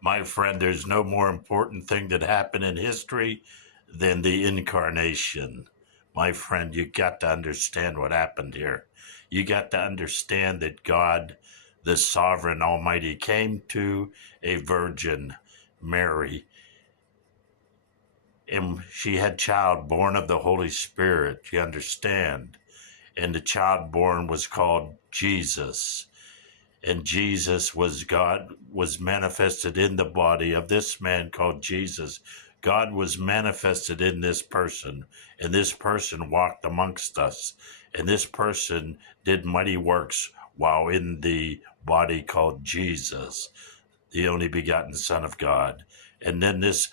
My friend, there's no more important thing that happened in history than the incarnation. My friend, you got to understand what happened here. You got to understand that God, the sovereign Almighty, came to a virgin, Mary, and she had child born of the Holy Spirit. You understand? And the child born was called Jesus. And Jesus was God, was manifested in the body of this man called Jesus. God was manifested in this person, and this person walked amongst us, and this person did mighty works while in the body called Jesus, the only begotten Son of God. And then this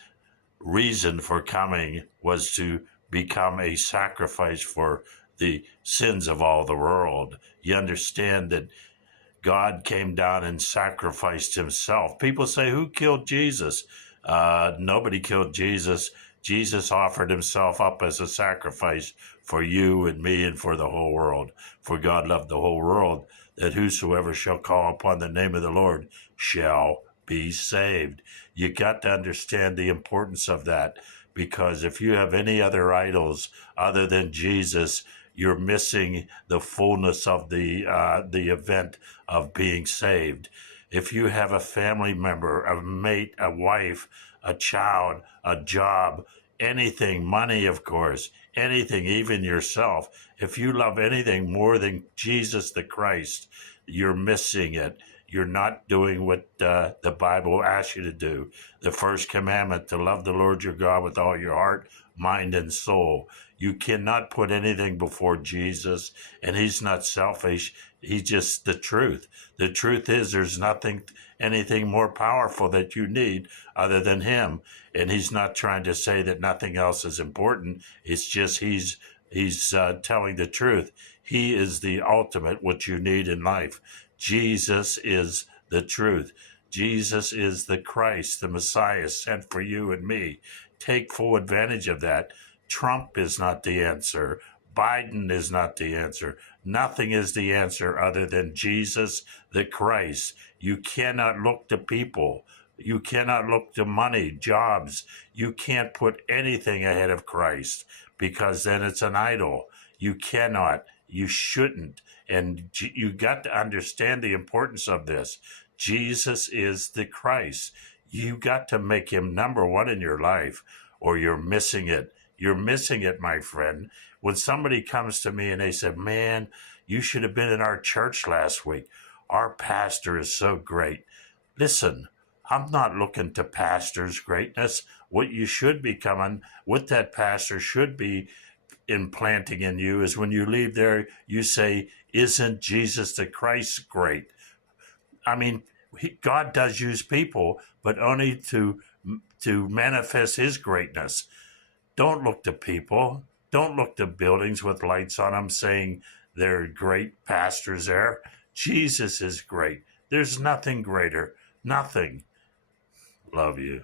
reason for coming was to become a sacrifice for the sins of all the world. You understand that God came down and sacrificed himself. People say, who killed Jesus? Nobody killed Jesus. Jesus offered himself up as a sacrifice for you and me and for the whole world. For God loved the whole world, that whosoever shall call upon the name of the Lord shall be saved. You got to understand the importance of that, because if you have any other idols other than Jesus, you're missing the fullness of the event of being saved. If you have a family member, a mate, a wife, a child, a job, anything, money, of course, anything, even yourself, if you love anything more than Jesus the Christ, you're missing it. You're not doing what the Bible asks you to do. The first commandment, to love the Lord your God with all your heart, mind, and soul. You cannot put anything before Jesus, and he's not selfish. He's just the truth. The truth is there's anything more powerful that you need other than him. And he's not trying to say that nothing else is important. It's just he's telling the truth. He is the ultimate, what you need in life. Jesus is the truth. Jesus is the Christ, the Messiah sent for you and me. Take full advantage of that. Trump is not the answer. Biden is not the answer. Nothing is the answer other than Jesus the Christ. You cannot look to people. You cannot look to money, jobs. You can't put anything ahead of Christ, because then it's an idol. You cannot. You shouldn't. And you got to understand the importance of this. Jesus is the Christ. You got to make him number one in your life, or you're missing it. You're missing it, my friend. When somebody comes to me and they say, man, you should have been in our church last week. Our pastor is so great. Listen, I'm not looking to pastor's greatness. What you should be coming, what that pastor should be implanting in you is when you leave there, you say, isn't Jesus the Christ great? I mean, God does use people, but only to manifest his greatness. Don't look to people. Don't look to buildings with lights on them saying they're great pastors there. Jesus is great. There's nothing greater. Nothing. Love you.